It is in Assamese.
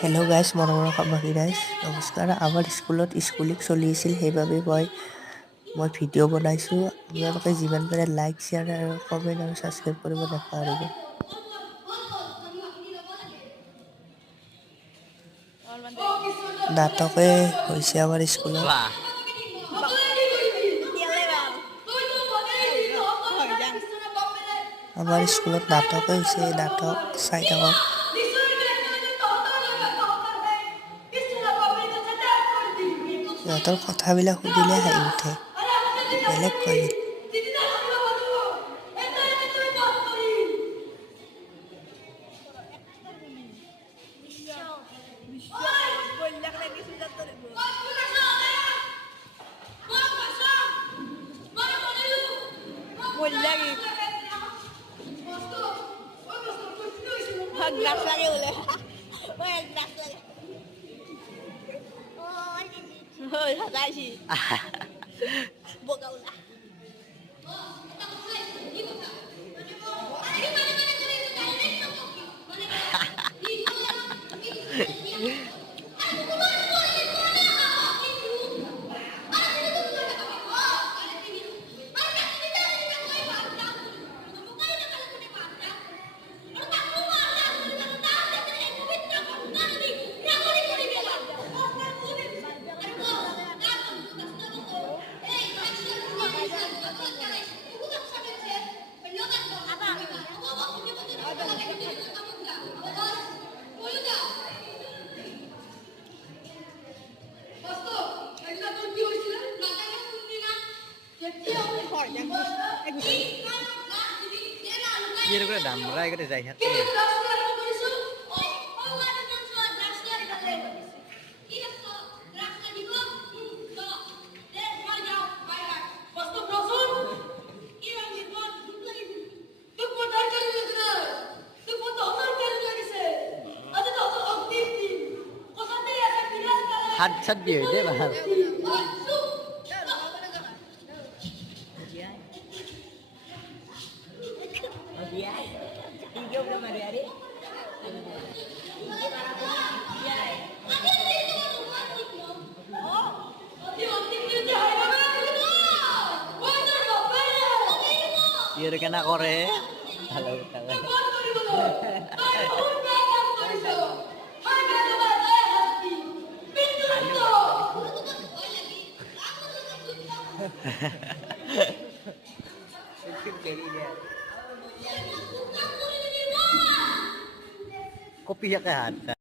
হেল্ল' গাইজ, মৰমৰ খাবাকি গাইজ, নমস্কাৰ। আমাৰ স্কুলত স্কুলিং চলি আছিল, সেইবাবে মই ভিডিঅ' বনাইছোঁ। আপোনালোকে যিমান পাৰে লাইক, শ্বেয়াৰ আৰু কমেণ্ট আৰু ছাবস্ক্ৰাইব কৰিব নাপাহৰিব। নাটকে হৈছে আমাৰ স্কুলত। আমাৰ স্কুলত নাটকে হৈছে, নাটক চাই থাকক। সিহঁতৰ কথাবিলাক শুনিলে হাঁহি উঠে, বেলেগ কয়। গ্লাস লাগে বলে গ্লাস লাগে হাজাইছি বোকাউলা Iya udah damrai ke desa ya. Hadsat dia deh bahal. Iya udah kena kore. Halo, halo. Kopi ya kayak ada.